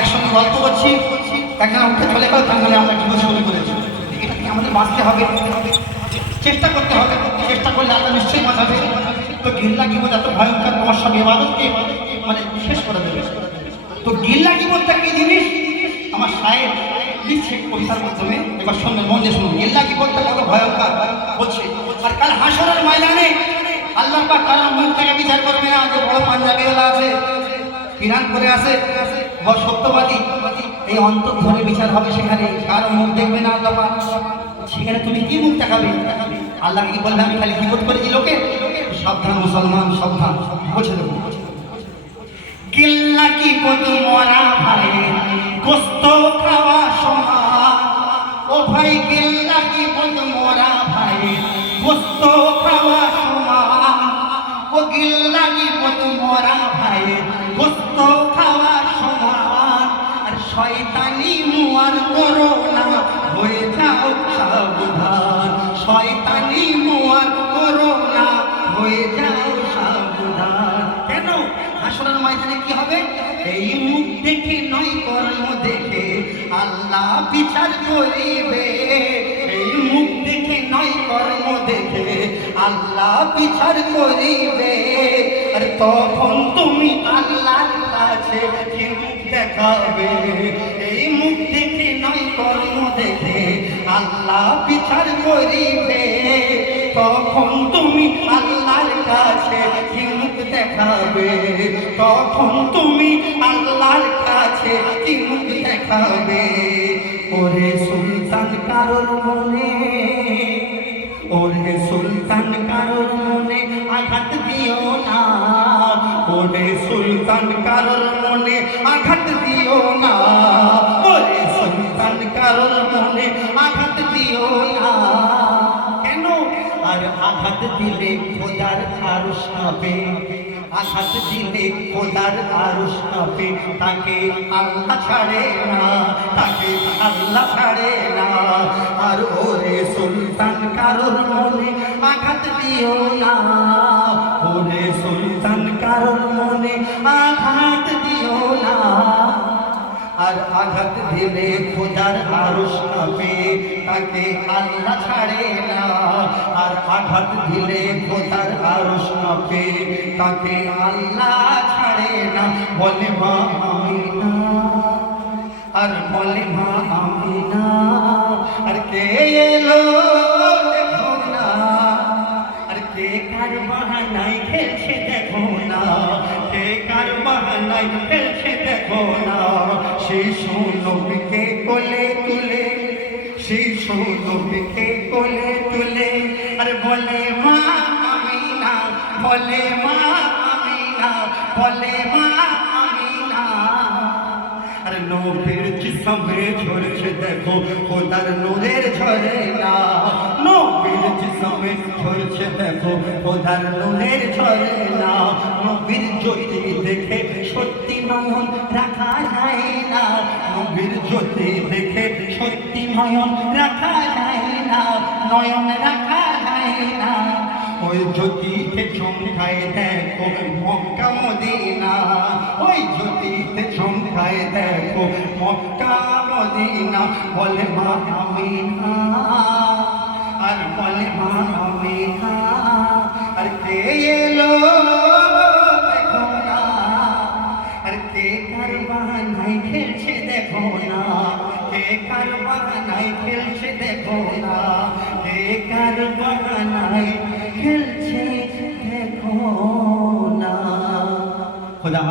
একসঙ্গে গল্প করছি, একজন উঠে চলে গেল, তার মানে আমরা জীবন শুরু করেছি। এটা থেকে আমাদের বাঁচতে হবে, চেষ্টা করতে হবে, চেষ্টা করলে আল্লাহ নিশ্চয়ই বাঁচাবে। তো গিল্লা গিবত এত ভয়ঙ্কর, তোমার সব ইবাদতকে মানে শেষ করে দেবে। তো গিল্লা গিবতটা কি জিনিস আমার সাহেব লিখছে কবিতার মাধ্যমে, এবার শুনবেন, মন দিয়ে শুনুন। গিল্লা গিবতটা কত ভয়ঙ্কর বলছে। আর কাল হাসরের ময়দানে আল্লাহ পাক কারো মুখ থেকে বিচার করবে না। যে বড় পাঞ্জাবিওয়ালা আছে, ইরান করে আছে, বড় সত্যবাদী, এই অন্তর ধরে বিচার হবে সেখানে। কারো মুখ দেখবে না আল্লাহ পাক। সেখানে তুমি কি মুখ দেখাবে? আল্লাহ কি বলবে আমি খালি গিবত করেছি লোকে? সাবধান মুসলমান, সাবধান, বুঝে দেবো। গিল্লা গিবত মরা ভাই, গোস্ত খাওয়া সমান। ও ভাই গিল্লা গিবত মরা ভাই, গোস্ত খাওয়া সমান। ও গিল্লা গিবত মরা ভাই, গোস্ত খাওয়া সমান। আর শয়তানি মুয়ার করো না, হয়ে যাও সাবধান। শয়তানি মুয়ার করো না, হয়ে যাও সাবধান। কেন? হাসরের ময়দানে কি হবে? এই মুখ দেখে নয়, কর্ম দেখে আল্লাহ বিচার করিবে। এই মুখ দেখে নয়, কর্ম দেখে আল্লাহ বিচার করিবে। আর তখন তুমি আল্লাহর কাছে কি মুখ দেখাবে? এই মুখ দেখে নয়, কর্ম দেখে আল্লাহ বিচার করিবে। তখন তুমি আল্লাহর কাছে কি মুখ দেখাবে? তখন তুমি আল্লাহর কাছে কি মুখ দেখাবে? ওরে সুলতান কারোর মনে, ওরে সুলতান কারোর মনে আঘাত দিও না। ওরে সুলতান কারোর মনে আঘাত দিও না। ওরে সুলতান কারোর মনে আঘাত দিও না। কেন? আর আঘাত দিলে খোদার আরশ কাঁপে। আঘাত দিলে খোদার আরশ কাঁপে। তাকে আল্লাহ ছাড়ে না, তাকে আল্লাহ ছাড়ে না। আর ওরে সুলতান কারোর মনে আঘাত দিও না। ওরে সুলতান কারোর মনে আঘাত দিও না। আর আঘাত দিলে খোদার আরশ কাঁপে, তাকে আল্লাহ ছাড়ে না। আর আঘাত দিলে খোদার আরশ কাঁপে, তাকে আল্লাহ ছাড়ে না। বলে মা আমিনা, আর বলে মা আমিনা, আর কে এলো দেখো না। আর কে কার বাহানায় খেলছে দেখো না। কে কার বাহানায় খেলছে দেখো না। শিশু নবীকে কোলে তুলে, শিশু নবীকে কোলে তুলে। আর বলে মা আমিনা, বলে মা আমিনা, বলে মা আমিনা। আর নবীর জিসমে ঝরছে দেখো খোদার নূরের ঝরনা। নবীর জিসমে ঝরছে দেখো খোদার নূরের ঝরনা। নবীর জ্যোতি দেখে সত্যি নয়ন রাখা যায় না। নবীর জ্যোতি দেখে সত্যি নয়ন রাখা যায় না। নয়ন রাখা যায় না। ওই জ্যোতিতে চমকায় দেখো মক্কা মদিনা। ওই জ্যোতিতে চমকায় দেখো মক্কা মদিনা। বলে মা আমিনা, আর বলে মা আমিনা। আর কে এলো দেখো না। আর কে কার বাহানায় খেলছে দেখো না। কে কার বাহানায় খেলছে দেখো না। কে কার বাহানায় খেলছে দেখো না। খোদা।